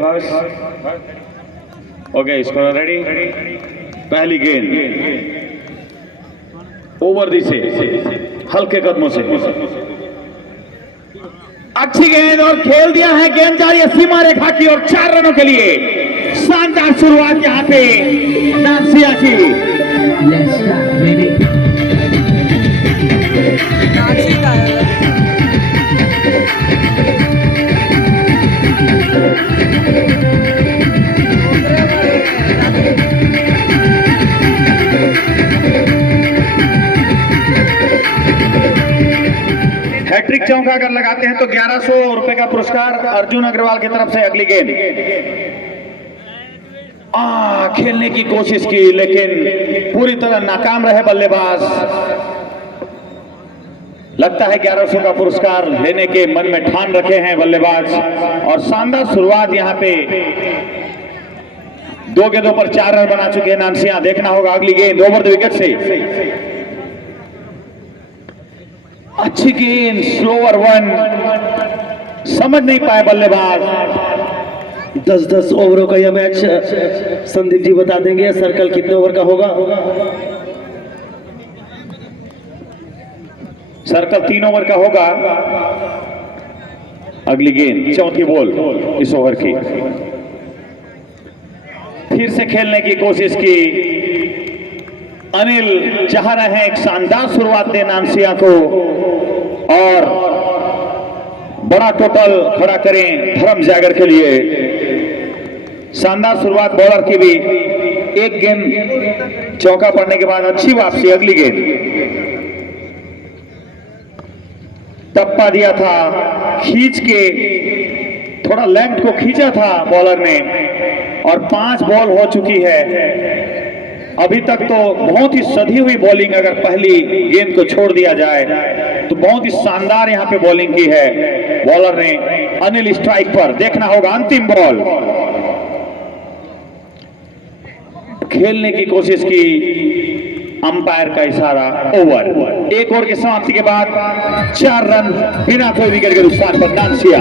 Bhavesh? Okay, score ready. पहली गेंद over the से हल्के कदमों से अच्छी गेंद और खेल दिया है। गेंद जा रही है सीमा रेखा की और 4 रनों के लिए शानदार शुरुआत यहाँ पे नासिया की। हैट्रिक चौका अगर लगाते हैं तो 1100 रुपए का पुरस्कार अर्जुन अग्रवाल की तरफ से। अगली गेंद खेलने की कोशिश की लेकिन पूरी तरह नाकाम रहे बल्लेबाज। लगता है 1100 का पुरस्कार लेने के मन में ठान रखे हैं बल्लेबाज। और शानदार शुरुआत यहाँ पे 2 गेंदों पर 4 रन बना चुके हैं नानसिया। देखना होगा अगली गेंद ओवर द विकेट से। अच्छी गेंद, स्लोअर वन, समझ नहीं पाए बल्लेबाज। 10-10 ओवरों का यह मैच संदीप जी बता देंगे। सर्कल कितने ओवर का होगा? सर्कल 3 ओवर का होगा। अगली गेंद चौथी बॉल इस ओवर की। फिर से खेलने की कोशिश की। अनिल चाह रहे हैं एक शानदार शुरुआत दे नानसिया को और बड़ा टोटल खड़ा करें धर्म जागर के लिए। शानदार शुरुआत बॉलर की भी। एक गेंद चौका पड़ने के बाद अच्छी वापसी। अगली गेंद टप्पा दिया था, खींच के थोड़ा लेंथ को खींचा था बॉलर ने और 5 बॉल हो चुकी है। अभी तक तो बहुत ही सधी हुई बॉलिंग अगर पहली गेंद को छोड़ दिया जाए तो बहुत ही शानदार यहां पे बॉलिंग की है बॉलर ने। अनिल स्ट्राइक पर। देखना होगा अंतिम बॉल। खेलने की कोशिश की, अंपायर का इशारा ओवर। 1 ओवर की समाप्ति के बाद 4 रन बिना कोई विकेट के नुकसान पर नानसिया।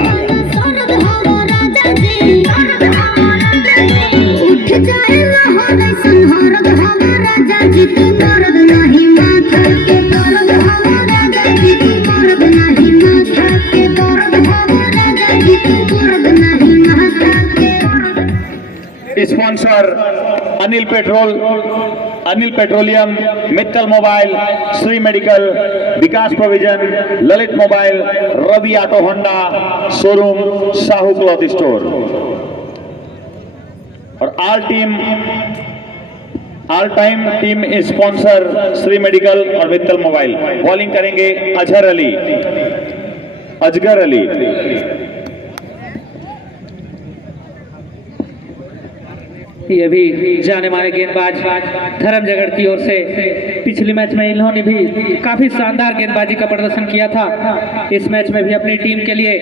Sponsor Anil petroleum, Mittal mobile, Shri medical, Vikas provision, Lalit mobile, Ravi auto Honda showroom, Sahu cloth store. और all time team sponsor Shri medical और मित्तल मोबाइल। बॉलिंग करेंगे अजगर अली। ये भी जाने माने गेंदबाज धर्म जगड़ की ओर से। पिछले मैच में इन्होंने भी काफी शानदार गेंदबाजी का प्रदर्शन किया था। इस मैच में भी अपनी टीम के लिए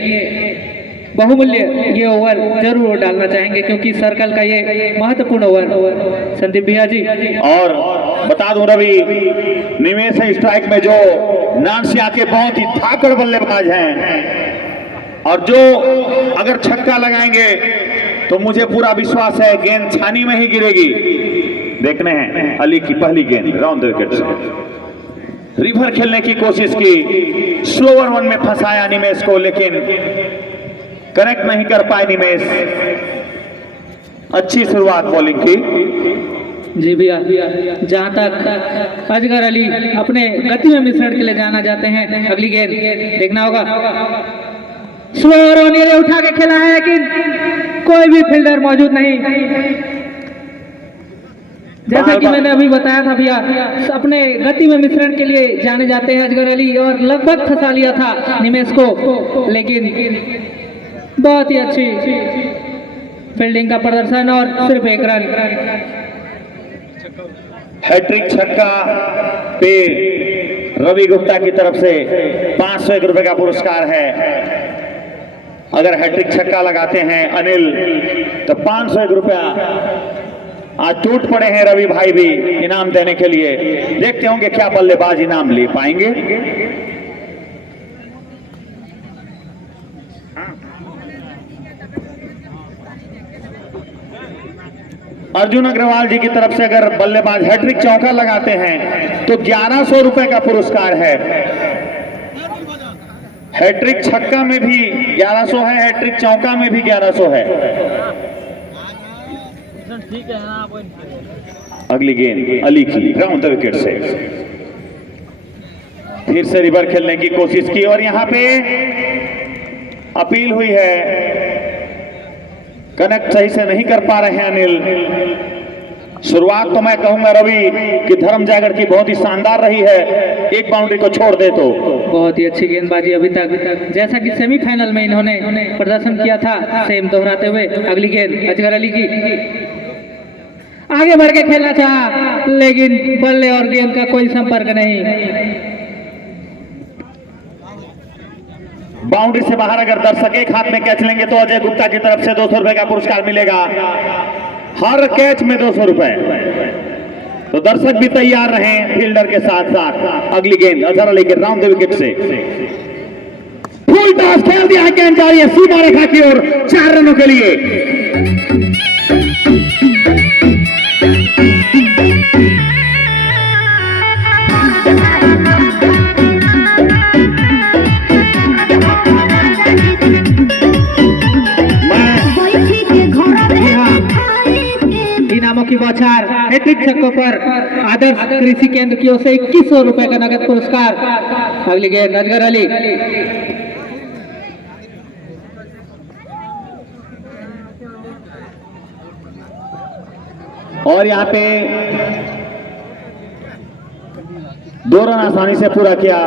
बहुमूल्य ये ओवर जरूर डालना चाहेंगे क्योंकि सर्कल का ये महत्वपूर्ण ओवर। संदीप भैया जी। और बता दूं रवि, निवेश स्ट्राइक में जो नानसिया के बहुत ही धाकड़ बल्लेबाज हैं और जो अगर छक्का लगाएंगे तो मुझे पूरा विश्वास है गेंद छानी में ही गिरेगी। देखने हैं अली की पहली गेंद राउंड द विकेट से। रिवर खेलने की कोशिश की, स्लोअर वन में फंसाया निमेश को लेकिन कनेक्ट नहीं कर पाए निमेश। अच्छी शुरुआत बॉलिंग की। जी भैया, जहां तक अजगर अली अपने गति में मिश्रण के लिए जाना जाते हैं। अगली गेंद देखना होगा। स्लोअर वन ये उठा के खेला है लेकिन कोई भी फील्डर मौजूद नहीं। जैसा कि मैंने अभी बताया था भैया, अपने गति में मिश्रण के लिए जाने जाते हैं अजगर अली और लगभग फंसा लिया था निमेश को लेकिन बहुत ही अच्छी फील्डिंग का प्रदर्शन और सिर्फ 1 रन। हैट्रिक छक्का पे रवि गुप्ता की तरफ से 501 रुपए का पुरस्कार है। अगर हैट्रिक छक्का लगाते हैं अनिल तो 501 रुपया आज टूट पड़े हैं रवि भाई भी इनाम देने के लिए। देखते होंगे क्या बल्लेबाज इनाम ले पाएंगे। अर्जुन अग्रवाल जी की तरफ से अगर बल्लेबाज हैट्रिक चौका लगाते हैं तो 1100 रुपए का पुरस्कार है। हैट्रिक छक्का में भी 1100 है, हैट्रिक चौका में भी 1100 है। अगली गेंद अली की राउंड द विकेट से, फिर से रिवर खेलने की कोशिश की और यहां पे अपील हुई है, कनेक्ट सही से नहीं कर पा रहे हैं अनिल। शुरुआत तो मैं कहूंगा रवि कि धर्म जागरण की बहुत ही शानदार रही है, एक बाउंड्री को छोड़ दे तो। बहुत ही अच्छी गेंदबाजी अभी तक, जैसा कि सेमीफाइनल में इन्होंने प्रदर्शन किया था सेम दोहराते हुए। अगली गेंद अजगर अली की, आगे बढ़ के खेलना चाहा लेकिन बल्ले और गेंद का कोई संपर्क नहीं। बाउंड्री से बाहर अगर दर्शक एक हाथ में कैच लेंगे तो अजय गुप्ता की तरफ से 200 रुपए का पुरस्कार मिलेगा, हर कैच में 200 रुपए। तो दर्शक भी तैयार रहे फील्डर के साथ साथ। अगली गेंद अजहर अली के राउंड द विकेट से, फुल टॉस खेल दिया है, गेंद जा रही है सीमा रेखा की ओर 4 रनों के लिए। इनामों की बौछार, हैट्रिक छक्कों पर आदर्श कृषि केंद्र की ओर से 2100 रुपए का नगद पुरस्कार। अगली गेंद अजगर अली, और यहाँ पे 2 रन आसानी से पूरा किया।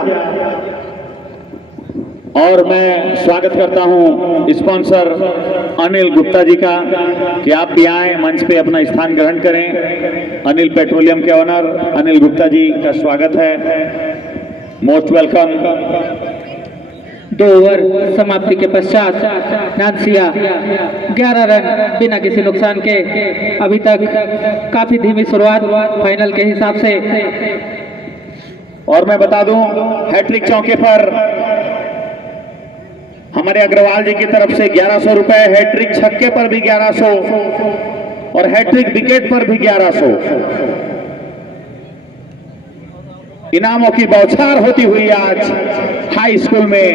और मैं स्वागत करता हूं स्पॉन्सर अनिल गुप्ता जी का कि आप भी आए मंच पे अपना स्थान ग्रहण करें। अनिल पेट्रोलियम के ओनर अनिल गुप्ता जी का स्वागत है, मोस्ट वेलकम। 2 ओवर समाप्ति के पश्चात नानसिया 11 रन बिना किसी नुकसान के। अभी तक काफी धीमी शुरुआत फाइनल के हिसाब से। और मैं बता दूं हैट्रिक चौके पर हमारे अग्रवाल जी की तरफ से 1100 रुपए, हैट्रिक छक्के पर भी 1100 और हैट्रिक विकेट पर भी 1100 इनामों की बौछार होती हुई आज हाई स्कूल में।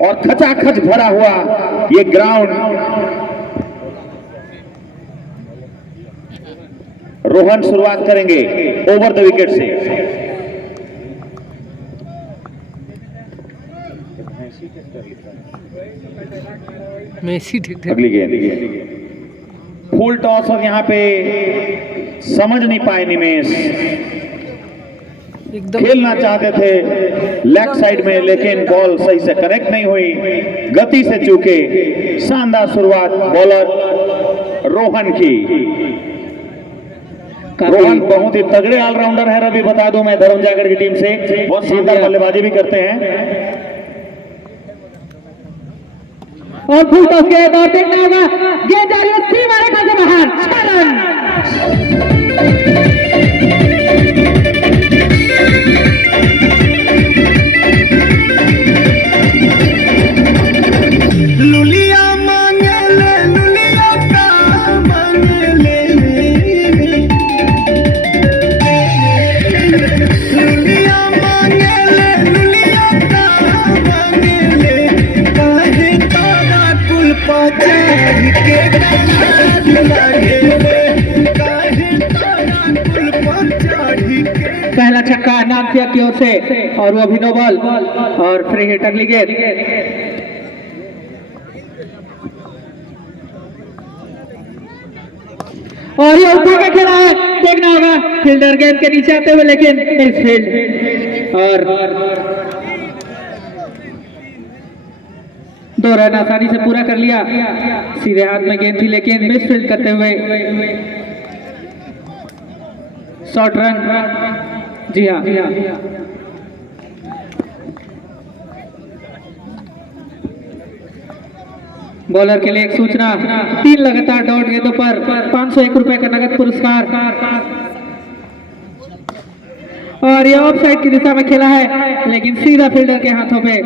और खचाखच भरा हुआ ये ग्राउंड। रोहन शुरुआत करेंगे ओवर द विकेट से। अगली गेंद फुल टॉस और यहाँ पे समझ नहीं पाए निमेश, खेलना चाहते थे लेग साइड में लेकिन बॉल सही से कनेक्ट नहीं हुई, गति से चूके। शानदार शुरुआत बॉलर रोहन की। रोहन बहुत ही तगड़े ऑलराउंडर है रवि, बता दूं मैं धर्म जागरण की टीम से, बहुत शानदार बल्लेबाजी भी करते हैं। और फुल टॉस गेंद और देखना होगा, गेंद जा रही है सीमा रेखा से बाहर, 6 रन। लुलिया मांगे ले, लुलिया का मांगे ले, लुलिया मांगे ले, लुलिया का मांगे ले, काहे तारा कुल पाचे के लागे ले, काहे तारा कुल पाचे के। पहला छक्का नानसिया की ओर से और वो भी नो बॉल और फ्री हिट। अगली गेंद और ये उठा के खेला है, देखना होगा फील्डर गेंद के नीचे आते हुए लेकिन मिस फील्ड। और 2 रन आसानी से पूरा कर लिया। सीधे हाथ में गेंद थी लेकिन मिस फील्ड करते हुए शॉर्ट रन। जी हाँ, बॉलर के लिए एक सूचना, 3 लगातार डॉट गेंदों पर 501 रुपए का नगद पुरस्कार। और ये ऑफ साइड की दिशा में खेला है लेकिन सीधा फील्डर के हाथों पे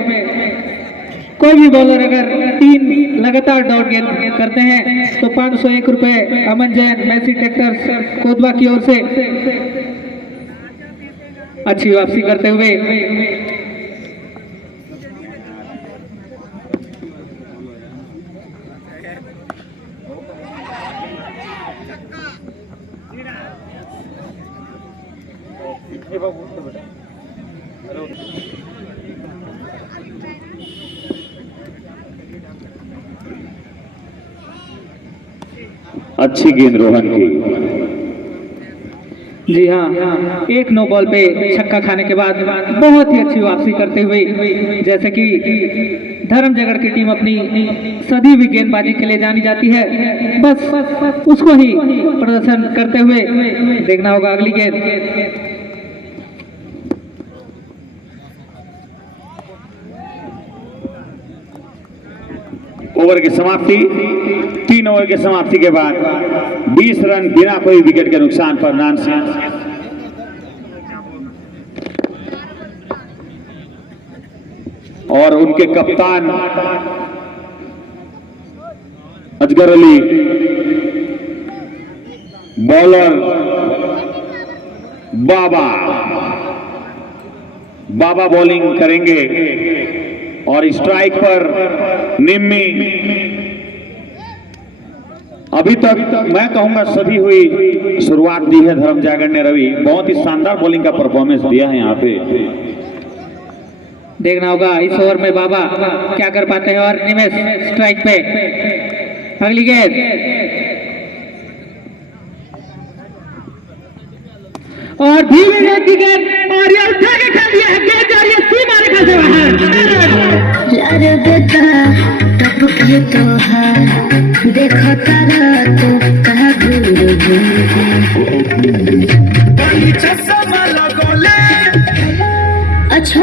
कोई भी बॉलर अगर 3 लगातार डॉट गेंद करते हैं तो 501 रुपए अमन जैन मैसी ट्रैक्टर्स कोतवा की ओर से अच्छी वापसी करते हुए अच्छी गेंद रोहन की। जी हाँ, एक नो बॉल पे छक्का खाने के बाद बहुत ही अच्छी वापसी करते हुए जैसे कि धर्म जगड़ की टीम अपनी सदी हुई गेंदबाजी के लिए जानी जाती है, बस उसको ही प्रदर्शन करते हुए देखना होगा अगली गेंद। ओवर की समाप्ति, 3 ओवर की समाप्ति के बाद 20 रन बिना कोई विकेट के नुकसान पर नानसी और उनके कप्तान अजगर अली, बॉलर बाबा बॉलिंग करेंगे और स्ट्राइक पर निम्मी। अभी तक मैं कहूंगा सदी हुई शुरुआत दी है धर्म जागरण ने रवि, बहुत ही शानदार बॉलिंग का परफॉर्मेंस दिया है यहाँ पे। देखना होगा इस ओवर में बाबा क्या कर पाते हैं और निमेश स्ट्राइक पे। अगली गेंद और धीमी गेंद की गेंद और ये उठा के खेल दिया है, गेंद जा रही है सीमा रेखा से बाहर। यार बेटा तब के तो है देखो तारा तो कहा चश्मा लगोले, अच्छा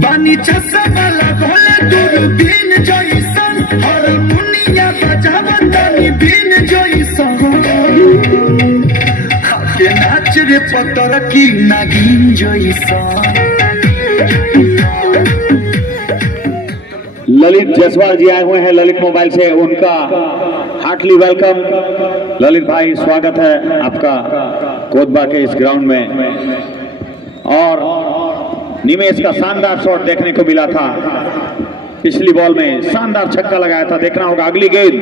बानी चश्मा लगोले दूरबीन जइसन और दुनिया बजावतानी बीन जइसन के नाच रे पतर की नागिन जइसन। ललित जायसवाल जी आए हुए हैं ललित मोबाइल से, उनका हार्टली वेलकम। ललित भाई स्वागत है आपका कोतबा के इस ग्राउंड में। और निमेश का शानदार शॉट देखने को मिला था, पिछली बॉल में शानदार छक्का लगाया था। देखना होगा अगली गेंद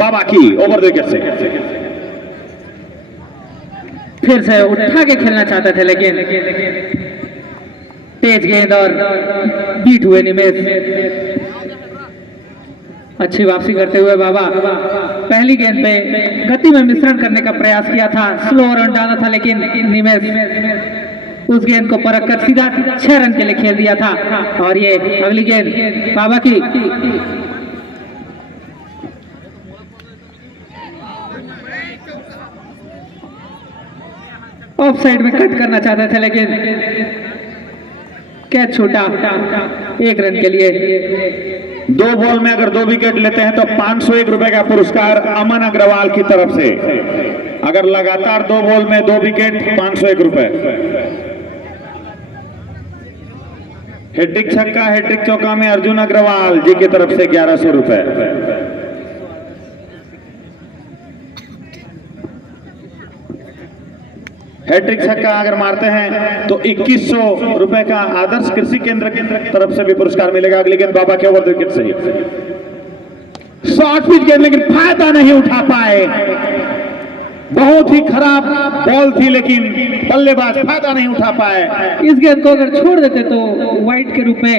बाबा की ओवर द विकेट से। फिर से उठा के खेलना चाहते थे लेकिन तेज गेंद और बीट हुए निमेश। अच्छी वापसी करते हुए बाबा पहली गेंद पे गति में मिश्रण करने का प्रयास किया था, स्लो रन डाला था लेकिन निमेश उस गेंद को परख कर सीधा 6 रन के लिए खेल दिया था। और ये अगली गेंद बाबा की ऑफ साइड में कट करना चाहते थे लेकिन कैच छूटा 1 रन के लिए। 2 बॉल में अगर 2 विकेट लेते हैं तो 501 रुपए का पुरस्कार अमन अग्रवाल की तरफ से। अगर लगातार 2 बॉल में 2 विकेट 501 रुपए। हैट्रिक छक्का हैट्रिक चौका में अर्जुन अग्रवाल जी की तरफ से 1100 रुपए। हैट्रिक छक्का अगर मारते हैं तो 2100 रुपए का आदर्श कृषि केंद्र की तरफ से भी पुरस्कार मिलेगा। अगली गेंद बाबा के ओवर द विकेट से शॉर्ट पिच गेंद लेकिन फायदा नहीं उठा पाए। बहुत ही खराब बॉल थी लेकिन बल्लेबाज फायदा नहीं उठा पाए। इस गेंद को अगर छोड़ देते तो वाइट के रूप में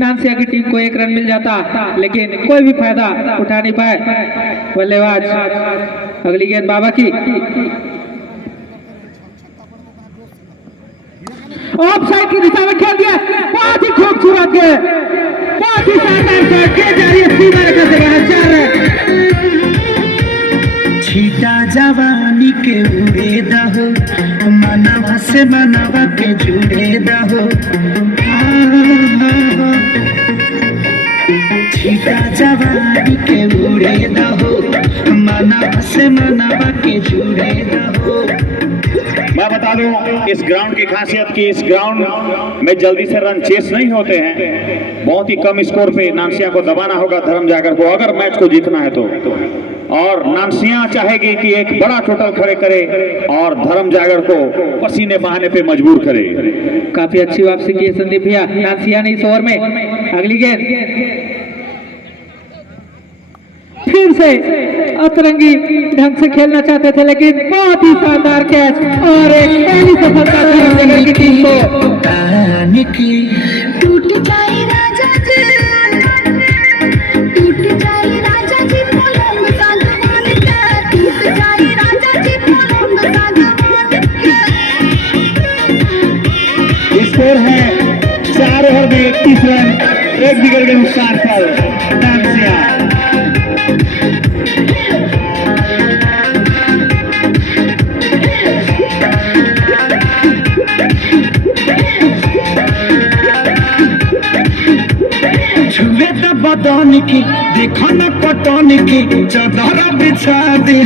नानसिया की टीम को 1 रन मिल जाता, लेकिन कोई भी फायदा उठा नहीं पाए बल्लेबाज। अगली गेंद बाबा की ऑफ साइड की दिशा में खेल दिया, बहुत ही खूबसूरत गेंद, बहुत ही शानदार शॉट, गेंद जा रही है सीमा रेखा से बाहर। 4 रन। छीटा जवानी के उड़े दहो, मनवा से मनवा के जुड़े दहो। छीटा जवानी के उड़े दहो, मनवा से मनवा के जुड़े दहो। मैं बता दूं इस ग्राउंड की खासियत की इस ग्राउंड में जल्दी से रन चेस नहीं होते हैं, बहुत ही कम स्कोर पे नानसिया को दबाना होगा धर्म जागर को अगर मैच को जीतना है तो। और नानसिया चाहेगी कि एक बड़ा टोटल खड़े करे और धर्म जागर को पसीने बहाने पे मजबूर करे। काफी अच्छी वापसी की है संदीप भैया नानसिया ने इस ओवर में। अगली गेंद फिर से अतरंगी ढंग से खेलना चाहते थे लेकिन बहुत ही शानदार कैच और एक पहली सफलता धर्मनगर की टीम को। टूट जाए राजा जी, टूट जाए राजा जी, पलंग सागवान का, टूट जाए राजा जी, पलंग सागवान का। स्कोर है 4 ओवर में 31 रन, 1 विकेट के नुकसान पर नानसिया। बदन की देखो न पटन की चादर बिछा दे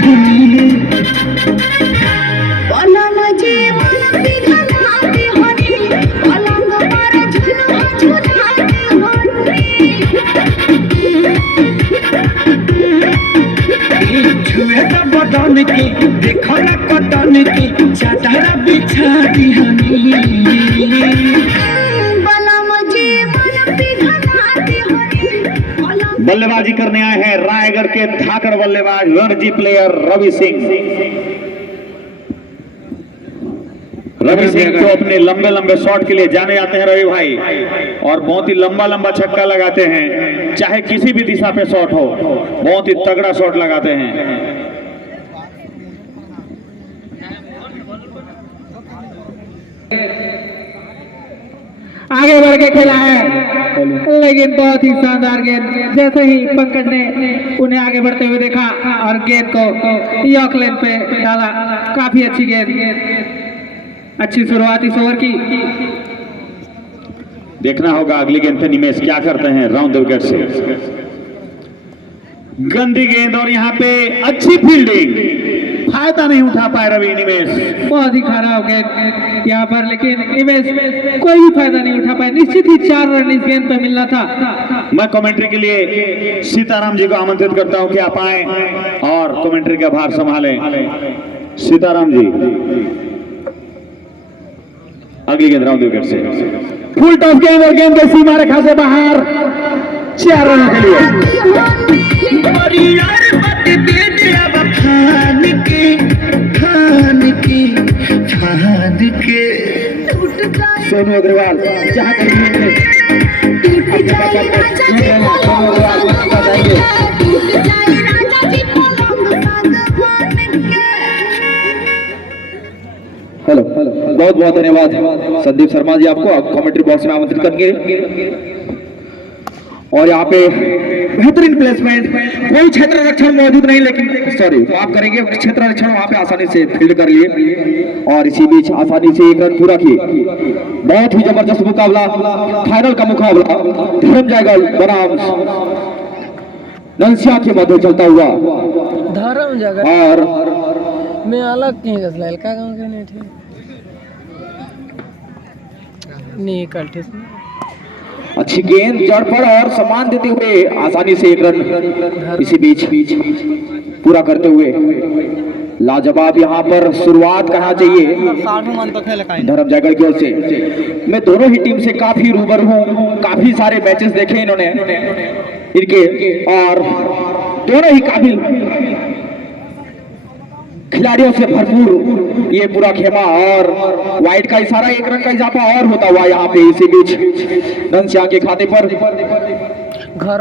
पलंग जी मन पिघलाते हनी, पलंग पर झुलवा झुलाते हनी। छुए तो बदन की देखो न पटन की चादर बिछा दी बल्लेबाजी करने आए हैं रायगढ़ के धाकड़ बल्लेबाज रणजी प्लेयर रवि सिंह। रवि सिंह जो अपने लंबे लंबे शॉट के लिए जाने जाते हैं रवि भाई, और बहुत ही लंबा लंबा छक्का लगाते हैं, चाहे किसी भी दिशा पे शॉट हो बहुत ही तगड़ा शॉट लगाते हैं। आगे बढ़ के खेला है लेकिन बहुत ही शानदार गेंद। जैसे ही पंकज ने उन्हें आगे बढ़ते हुए देखा और गेंद को यॉर्क लेन पे डाला। काफी अच्छी गेंद, अच्छी शुरुआत इस ओवर की। देखना होगा अगली गेंद पे निमेश क्या करते हैं राउंड द विकेट से। गंदी गेंद और यहाँ पे अच्छी फील्डिंग, फायदा नहीं उठा पाए रवि निमेश। बहुत ही खराब गेंद यहाँ पर, लेकिन निमेश कोई भी फायदा नहीं उठा पाए। निश्चित ही 4 रन इस गेंद पर मिलना था। मैं कमेंट्री के लिए सीताराम जी को आमंत्रित करता हूं कि आप आए और कमेंट्री का भार संभालें। सीताराम जी अगली गेंद राउंड विकेट से फुल टॉस गेंद और गेंद के सीमा रेखा से बाहर 4 रनों के लिए। सोनू अग्रवाल जहां हेलो बहुत बहुत धन्यवाद संदीप शर्मा जी आपको कमेंट्री बॉक्स में आमंत्रित करेंगे। और यहाँ पे बेहतरीन प्लेसमेंट, कोई क्षेत्र रक्षण मौजूद नहीं, लेकिन सॉरी माफ करेंगे, क्षेत्र रक्षण वहाँ पे आसानी से फील्ड कर लिए और इसी बीच आसानी से 1 रन पूरा किए। बहुत ही जबरदस्त मुकाबला, फाइनल का मुकाबला धर्म जागर बनाम नंसिया के मध्य चलता हुआ। धर्म जगह और मैं अलग कहीं गजलाइल का गांव के नहीं थे नहीं कल्टे अच्छी गेंद जड़ पर और सम्मान देते हुए आसानी से 1 रन इसी बीच पूरा करते हुए लाजवाब यहाँ पर शुरुआत कहना चाहिए धर्म जागर की ओर से। मैं दोनों ही टीम से काफी रूबरू हूँ, काफी सारे मैचेस देखे इन्होंने इनके, और दोनों ही काबिल खिलाड़ियों से भरपूर ये पूरा खेमा और वाइड का इशारा, 1 रन का इजाफा और होता हुआ यहाँ पे इसी बीच नंसिया के खाते पर।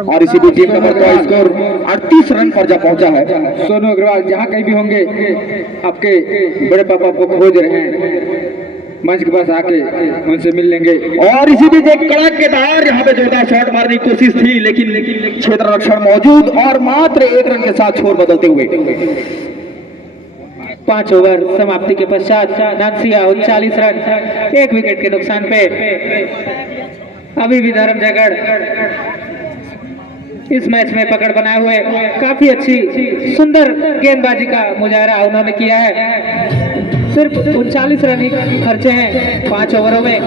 और इसी बीच टीम नंबर का स्कोर 38 रन पर जा पहुंचा है। सोनू अग्रवाल जहाँ कहीं भी होंगे आपके बड़े पापा को खोज रहे हैं, मंच के पास आके उनसे मिल लेंगे। और इसी बीच एक कड़ाकेदार यहाँ पे जोरदार शॉट मारने की कोशिश थी, लेकिन क्षेत्र रक्षण मौजूद और मात्र 1 रन के साथ छोर बदलते हुए 5 ओवर समाप्ति के पश्चात नानसिया 39 रन 1 विकेट के नुकसान पे। अभी भी धर्म जागर इस मैच में पकड़ बनाए हुए, काफी अच्छी सुंदर गेंदबाजी का मुजाहरा उन्होंने किया है। सिर्फ 39 रन ही खर्चे हैं 5 ओवरों में।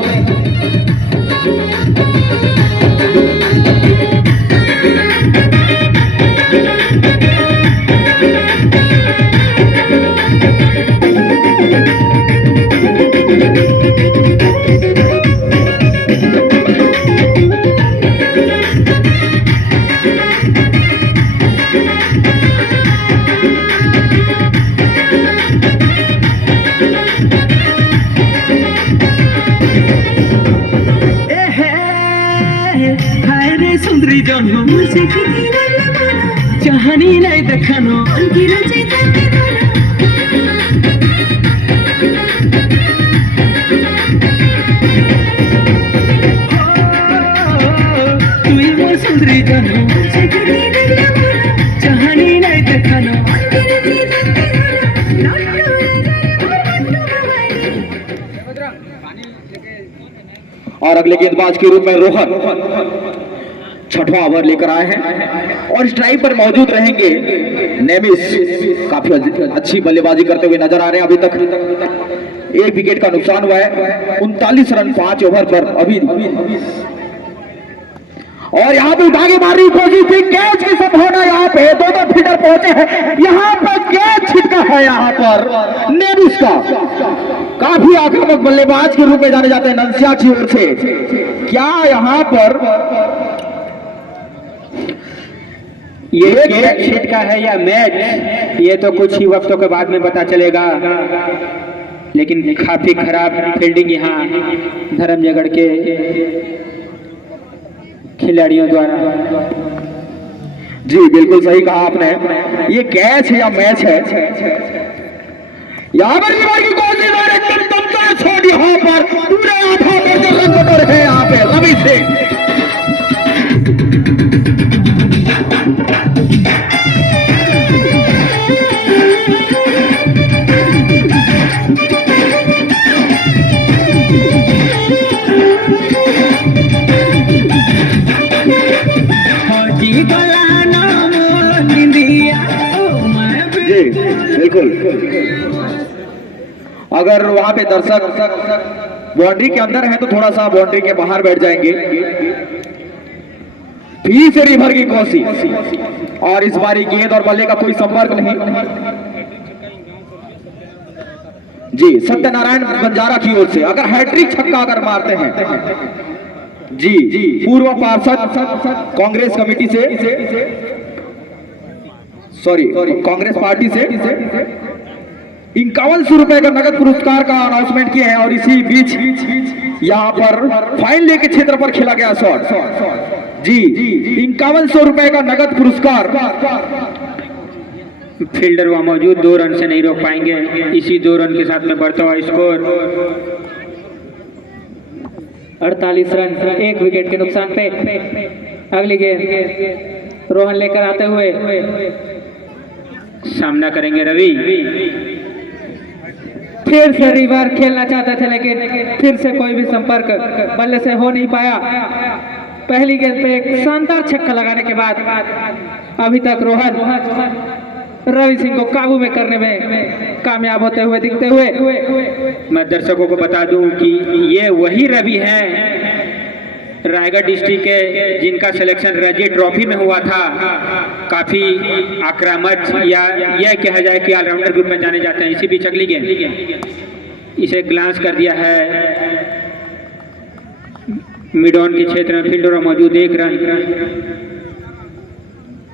हाय रे सुंदरी जन्म सखी दिल मोरा चाहनी नहीं देखानो अंकिर चेतन तुई मोर सुंदरी जन्म सखी दिल मोरा चाहनी नहीं देखानो अंकिर चेतन और अगले गेंदबाज के रूप में रोहन छठवां ओवर लेकर आए हैं और स्ट्राइक पर मौजूद रहेंगे नेमिस। काफी अच्छी बल्लेबाजी करते हुए नजर आ रहे हैं अभी तक। 1 विकेट का नुकसान हुआ है, 39 रन 5 ओवर पर अभी। और यहाँ पे उठाके मार रही कोशिश थी, कैच की संभावना यहाँ पे, दो फील्डर पहुंचे हैं, यहाँ पर कैच छिटका है यहाँ पर नेमिस का। काफी आक्रामक बल्लेबाज के रूप में जाने जाते हैं नंसिया की ओर से। क्या यहाँ पर ये कैच छिटका है या मैच, ये तो कुछ ही वक्तों के बाद में पता चलेगा। लेकिन काफी खराब फील्डिंग यहाँ धर्मजगढ़ के खिलाड़ियों द्वारा। जी बिल्कुल सही कहा आपने, ये कैच है या मैच है। यहाँ पर की कोशिश और एकदम दमदार शॉट यहाँ पर पूरे आधा पर जो रन बटोर है यहाँ पे रवि सिंह। जी बिल्कुल, अगर वहां पे दर्शक बाउंड्री के अंदर है तो थोड़ा सा बाउंड्री के बाहर बैठ जाएंगे। फिर से रिवर की कोशिश और इस बारी गेंद और बल्ले का कोई संपर्क नहीं। जी सत्यनारायण बंजारा की ओर से अगर हैट्रिक छक्का अगर मारते हैं, जी पूर्व पार्षद कांग्रेस कमेटी से, सॉरी कांग्रेस पार्टी से 5100 रुपए का नगद पुरस्कार का अनाउंसमेंट किया है। और इसी बीच यहाँ पर फाइन लेके क्षेत्र पर खेला गया शॉट। जी 5100 रुपए का नगद पुरस्कार। फील्डर वहां मौजूद 2 रन से नहीं रोक पाएंगे। इसी 2 रन के साथ में बढ़ता हुआ स्कोर 48 रन 1 विकेट के नुकसान पे। अगली गेंद रोहन लेकर आते हुए सामना करेंगे रवि। फिर से रिवर खेलना चाहते थे लेकिन फिर से कोई भी संपर्क बल्ले से हो नहीं पाया। पहली गेंद पे एक शानदार छक्का लगाने के बाद अभी तक रोहन रवि सिंह को काबू में करने में कामयाब होते हुए दिखते हुए। मैं दर्शकों को बता दूं कि ये वही रवि हैं रायगढ़ डिस्ट्रिक्ट के जिनका सिलेक्शन रणजी ट्रॉफी में हुआ था। काफी आक्रामक या यह कहा जाए कि ऑलराउंडर ग्रुप में जाने जाते हैं। इसी बीच अगली गेंद इसे ग्लांस कर दिया है मिड ऑन के क्षेत्र में। फील्डर मौजूद 1 रन।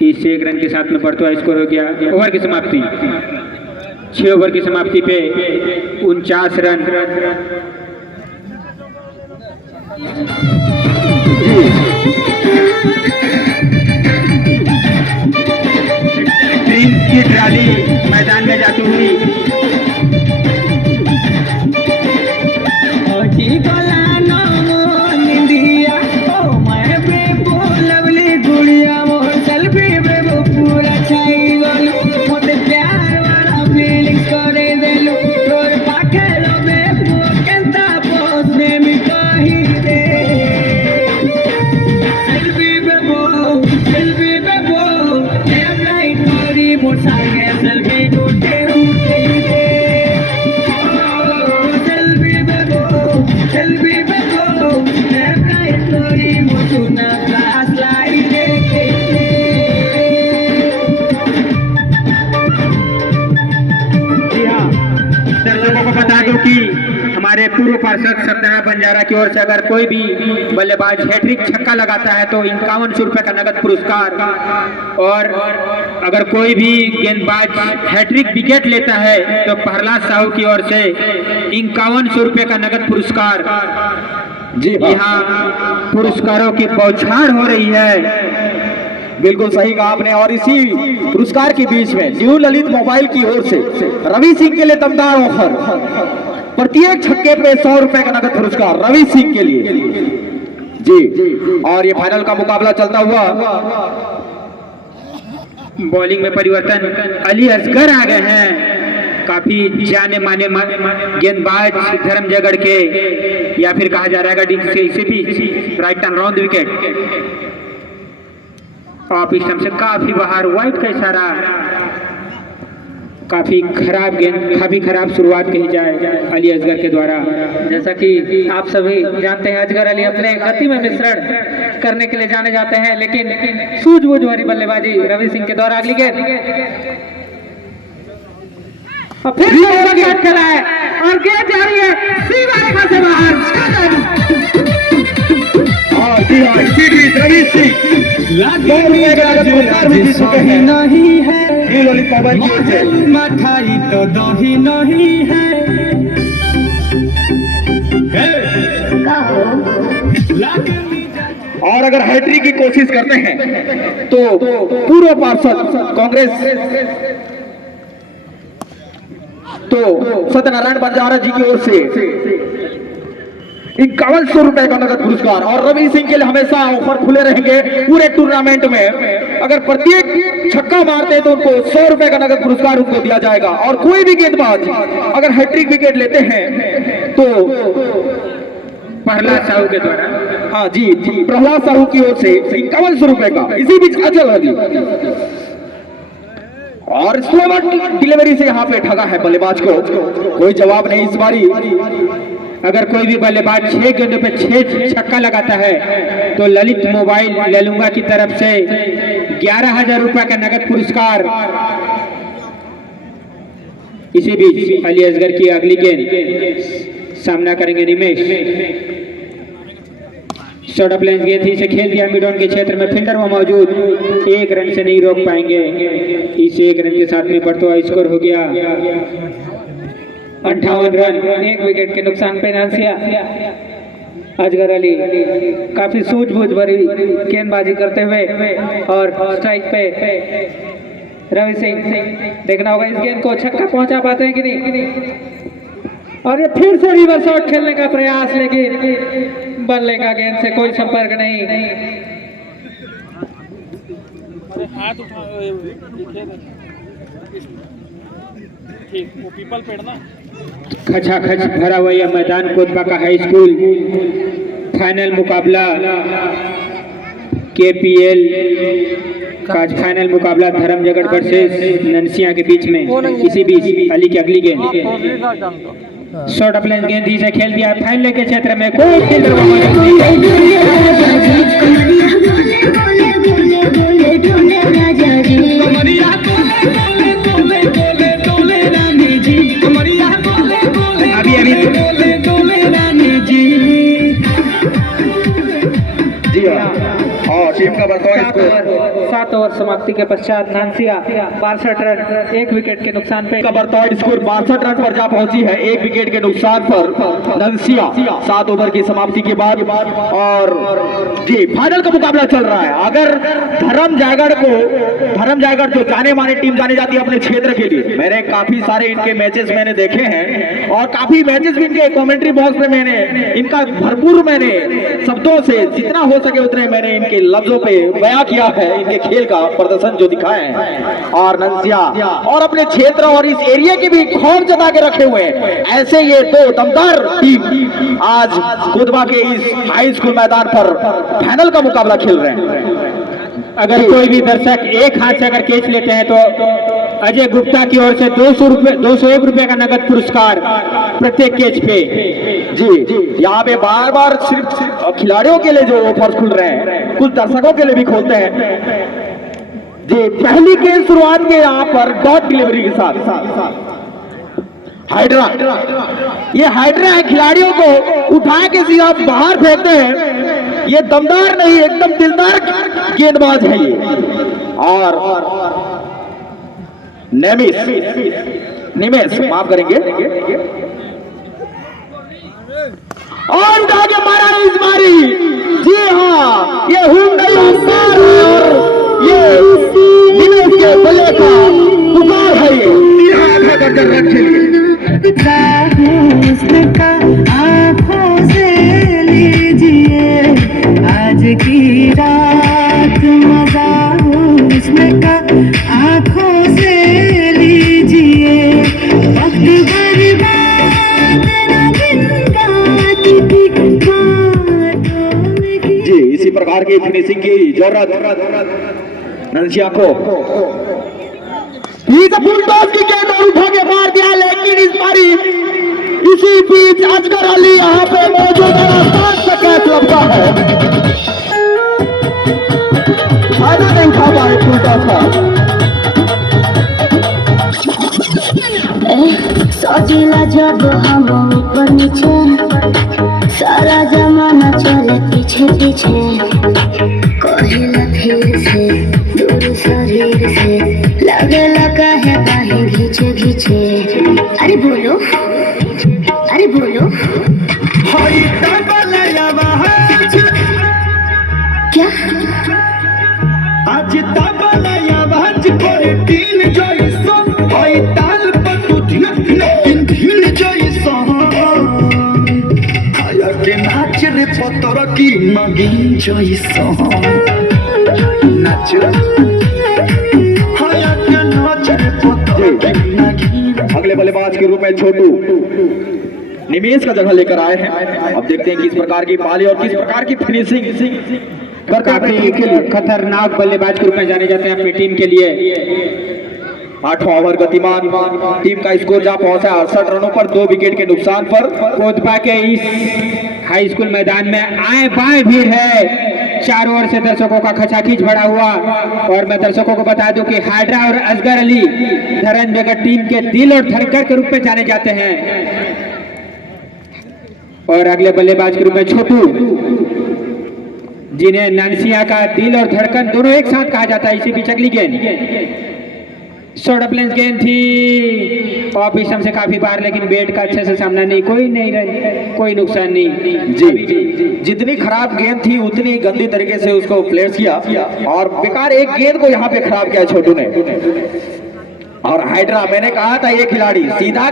इस 1 रन के साथ में बढ़ता हुआ स्कोर हो गया। ओवर की समाप्ति 6 ओवर की समाप्ति पे 49 रन। टीम की रैली मैदान में जाती हुई पूर्व पार्षद सत्यनारायण बंजारा की ओर से अगर कोई भी बल्लेबाज हैट्रिक छक्का लगाता है तो 5100 रुपए का नगद पुरस्कार, और अगर कोई भी गेंदबाज हैट्रिक विकेट लेता है तो प्रहलाद साहू की ओर से 5100 रुपए का नगद पुरस्कार। जी यहाँ पुरस्कारों की बौछार हो रही है। बिल्कुल सही कहा आपने। और इसी पुरस्कार के बीच में न्यू ललित मोबाइल की ओर से रवि सिंह के लिए दमदार ऑफर, प्रत्येक छक्के पे 100 रुपए का नगद पुरस्कार रवि सिंह के लिए। जी, और ये फाइनल का मुकाबला चलता हुआ, बॉलिंग में परिवर्तन, अली असगर आ गए हैं, काफी जाने माने गेंदबाज धर्मजयगढ़ के, या फिर कहा जा रहा है इसे भी right and round wicket. Off stump से काफी बाहर, वाइड का इशारा। काफी खराब गेंद, काफी खराब शुरुआत कही जाए अली असगर के द्वारा। जैसा कि आप सभी जानते हैं, असगर अली अपने गति में मिश्रण करने के लिए जाने जाते हैं, लेकिन सूझबूझ भरी बल्लेबाजी रवि सिंह के द्वारा। अगली गेंद और फिर से खेला है और गेंद जा रही है सीमा रेखा से बाहर। रवि सिंह नहीं है न्यू ललित मोबाइल की ओर से मठाई तो दही नहीं है। और अगर हैट्रिक की कोशिश करते हैं तो पूर्व पार्षद कांग्रेस तो सत्यनारायण बंजारा जी की ओर से 5100 रुपए का नगद पुरस्कार। और रवि सिंह के लिए हमेशा ऑफर खुले रहेंगे पूरे टूर्नामेंट में। अगर प्रत्येक छक्का मारते हैं तो उनको 100 रुपए का नगद पुरस्कार उनको दिया जाएगा। और कोई भी गेंदबाज अगर हैट्रिक विकेट लेते हैं तो प्रहलाद साहू के द्वारा, हाँ जी, प्रहलाद साहू की ओर से 5100 रुपए का। इसी बीच अजल अली और स्लोवर डिलीवरी से यहाँ पे ठगा है बल्लेबाज को, कोई जवाब नहीं इस बारी। अगर कोई भी बल्लेबाज 6 गेंदों पे 6 छक्का लगाता है तो ललित मोबाइल लेलूंगा की तरफ से 11,000 रुपए का नगद पुरस्कार। इसी बीच अली असगर की अगली गेंद, सामना करेंगे निमेश। शॉर्ट ऑफ लेंथ गेंद से खेल दिया मिड ऑन के क्षेत्र में, फील्डर वो मौजूद, 1 रन से नहीं रोक पाएंगे। इस 1 रन के साथ में बढ़ता स्कोर हो गया 58 रन, 1 विकेट के नुकसान पे नासिया। असगर अली काफी सूझबूझ भरी गेंदबाजी करते हुए और स्ट्राइक पे रवि सिंह, देखना होगा इस गेंद को छक्का पहुंचा पाते हैं कि नहीं। और ये फिर से रिवर्स शॉट खेलने का प्रयास, लेकिन बल्ले का गेंद से कोई संपर्क नहीं। खचाखच भरा हुआ यह मैदान कोतबा का हाई स्कूल फाइनल मुकाबला KPL का फाइनल मुकाबला धर्मजयगढ़ वर्सेस ननसिया के बीच में। इसी बीच अली की अगली गेंद, शॉर्ट ऑफ लेंथ गेंद से खेल दिया फाइनल के क्षेत्र में, कोई फील्डर टीम का बर्तवा स्कोर 7 ओवर समाप्ति के पश्चात नानसिया 62 रन 1 विकेट के नुकसान पे, का बर्तवा स्कोर 62 रन पर जा पहुंची है 1 विकेट के नुकसान पर ननसिया 7 ओवर की समाप्ति के बाद। और जी फाइनल का मुकाबला चल रहा है। अगर धर्मजयगढ़ जो जाने माने टीम जानी जाती है अपने क्षेत्र के लिए, मैंने काफी सारे इनके मैचेस मैंने देखे हैं और काफी मैचेस भी इनके कमेंट्री बॉक्स में मैंने इनका भरपूर मैंने शब्दों से जितना हो सके उतने मैंने इनके लफ्जों पे बयां किया है, इनके खेल का प्रदर्शन जो दिखाए हैं। और ननसिया और अपने क्षेत्र और इस एरिया के भी खौफ जता के रखे हुए हैं। ऐसे ये 2 दमदार टीम आज कोतबा के इस हाई स्कूल मैदान पर फाइनल का मुकाबला खेल रहे हैं। अगर कोई भी दर्शक एक हाथ से अगर कैच लेते हैं तो अजय गुप्ता की ओर से 201 रुपए का नगद पुरस्कार प्रत्येक कैच पे। जी यहाँ पे बार बार सिर्फ खिलाड़ियों के लिए जो ऑफर्स खुल रहे हैं, कुछ दर्शकों के लिए भी खोलते हैं। जी पहली गेंद शुरुआत के यहाँ पर डॉट डिलीवरी के साथ हाइड्रा, ये हाइड्रा है, खिलाड़ियों को उठा के सीधा बाहर फेंकते हैं। ये दमदार नहीं, एकदम दिलदार गेंदबाज है ये। और निमेश माफ करेंगे, और उठा के मारा इस बारी। जी हाँ, ये हुंडई हुंकार है और ये निमेश के बल्ले का पुकार है ये। आंखों से लीजिए आज की रात मजा हुस्न का, आंखों से लीजिए वक्त बर्बाद न जिंदगी की बातों में। जी, इसी प्रकार की फिनिशिंग की जरूरत नंसिया को। फुल टॉस की गेंद और उठा के मार दिया, लेकिन इस बारी इसी बीच अजगर अली यहाँ पे मौजूद है, आसान से कैच लगता है, फायदा नहीं उठा पाए फुल टॉस का। सजिला जब हम ऊपर नीचे, सारा जमाना चले पीछे पीछे, कहेला फिर से दूर शरीर से, लगे लगा है बाहें घींचे घींचे। अरे बोलो, अरे बोलो क्या? आज तबला आवाज करे दिल जैसा, होई ताल पर तू धील धील जैसा, आया के नाच रे पतर की मगिन जैसा, नाच आया के नाच रे पतर की मगिन। अगले बल्लेबाज के रूप में छोटू निमेश का जगह लेकर आए हैं। अब देखते हैं किस प्रकार की पाली और किस प्रकार की फिनिशिंग काफी खतरनाक बल्लेबाज के रूप में जाने जाते हैं अपनी टीम के लिए। 8वां ओवर गतिमान, टीम का स्कोर जहां पहुंचा 68 रनों पर 2 विकेट के नुकसान पर। कोतबा के इस हाई स्कूल मैदान में आए बाएं भीड़ है, चारों ओर से दर्शकों का खचाखीच भरा हुआ। और मैं दर्शकों को बता दूं कि हाइड्रा और असगर अली धरमजगत टीम के दिल और धड़कन के रूप में जाने जाते हैं। और अगले बल्लेबाज के रूप में छोटू, जिन्हें ननसिया का दिल और धड़कन दोनों एक साथ कहा जाता है। इसी बीच अगली गेंद शॉर्ट ऑफ लेंथ गेंद थी ऑफ स्टंप से काफी बार, लेकिन बैट का अच्छे से सामना नहीं, कोई नुकसान नहीं। जी, जितनी खराब गेंद थी उतनी गंदी तरीके से उसको प्लेस किया और बेकार एक गेंद को यहाँ पे खराब किया छोटू ने। और हाइड्रा, मैंने कहा था ये खिलाड़ी सीधा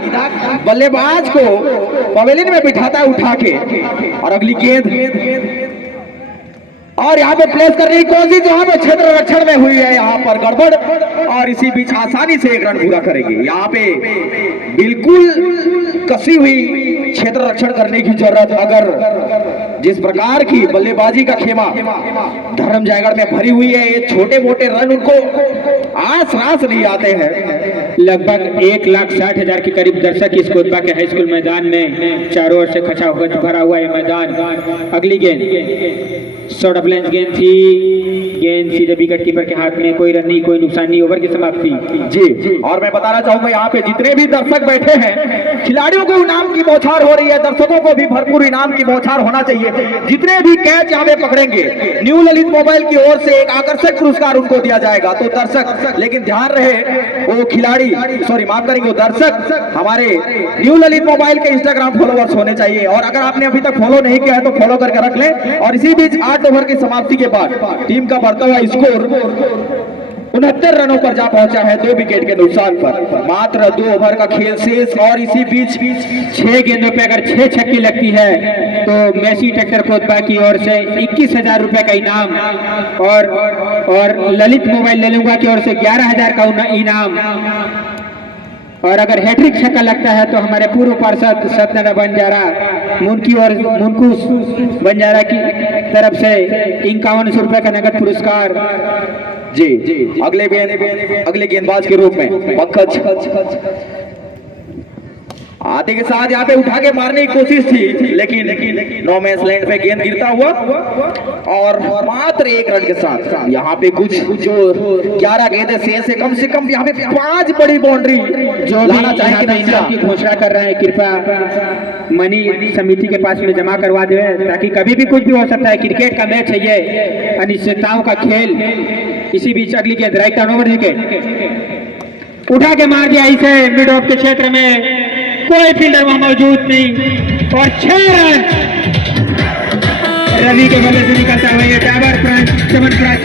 बल्लेबाज को पवेलियन में बिठाता है उठा के। और अगली गेंद और यहाँ पे प्लेस करने की कोशिश यहाँ पे क्षेत्र रक्षण में हुई है, यहाँ पर गड़बड़, और इसी बीच आसानी से एक रन पूरा करेंगे। यहाँ पे बिल्कुल कसी हुई क्षेत्र रक्षण करने की जरूरत, अगर जिस प्रकार की बल्लेबाजी का खेमा धर्म जयगढ़ में भरी हुई है, ये छोटे मोटे रन उनको आस रास नहीं आते हैं। लगभग 1,60,000 के करीब दर्शक इस कोतबा के हाई स्कूल मैदान में, चारों ओर से खचा भरा हुआ है मैदान। अगली गेंद शॉर्ट ऑफ लेंथ गेंद थी, गेंद सीधे विकेट कीपर के हाथ में, कोई रन नहीं, कोई नुकसान नहीं, ओवर की समाप्ति। जी, और मैं बताना चाहूंगा यहाँ पे जितने भी दर्शक बैठे हैं, खिलाड़ियों को इनाम की बौछार हो रही है, दर्शकों को भी भरपूर इनाम की बौछार होना चाहिए। जितने भी कैच यहाँ पे पकड़ेंगे, न्यू ललित मोबाइल की ओर से एक आकर्षक पुरस्कार उनको दिया जाएगा। तो दर्शक, लेकिन ध्यान रहे वो खिलाड़ी, सॉरी माफ करेंगे, वो दर्शक हमारे न्यू ललित मोबाइल के इंस्टाग्राम फॉलोवर्स होने चाहिए। और अगर आपने अभी तक फॉलो नहीं किया है तो फॉलो करके रख लें। और इसी बीच 8 ओवर की समाप्ति के बाद टीम का बढ़ता हुआ स्कोर 69 रनों पर जा पहुंचा है, 2 विकेट के नुकसान पर। मात्र 2 ओवर का खेल शेष, और इसी बीच 6 गेंदों पे अगर 6 छक्की लगती है तो मेसी ट्रैक्टर कोतबा की ओर से 21,000 रुपए का इनाम, और ललित मोबाइल ललुंगा की ओर से 11,000 का इनाम। और अगर हैट्रिक छक्का लगता है तो हमारे पूर्व पार्षद सत्यनारायण बंजारा मुनकुस बंजारा की तरफ से 5100 रुपए का नगद पुरस्कार। जी, अगले गेंदबाज के रूप में पंकज आते के साथ यहाँ पे उठा के मारने की कोशिश थी, लेकिन नो मैच लैंड पे गेंद गिरता हुआ और मात्र 1 रन के साथ यहाँ पे कुछ जो 11 गेंदें से कम यहाँ पे 5 बड़ी बाउंड्री जो लाना चाहेंगे भी इनाम की घोषणा कर रहे हैं, कृपया मनी समिति के पास में जमा करवा दे, ताकि कभी भी कुछ भी हो सकता है। क्रिकेट का मैच है ये, अनिश्चितताओं का खेल। इसी बीच अगली गेंद राइट टर्नओवर विकेट उठा के मार दिया इसे मिड ऑफ के क्षेत्र में, कोई फील्डर वहां मौजूद नहीं और 6 रन रवि के बल्ले से निकलता हुआ ये डाबर फ्रंट चमन फ्रांस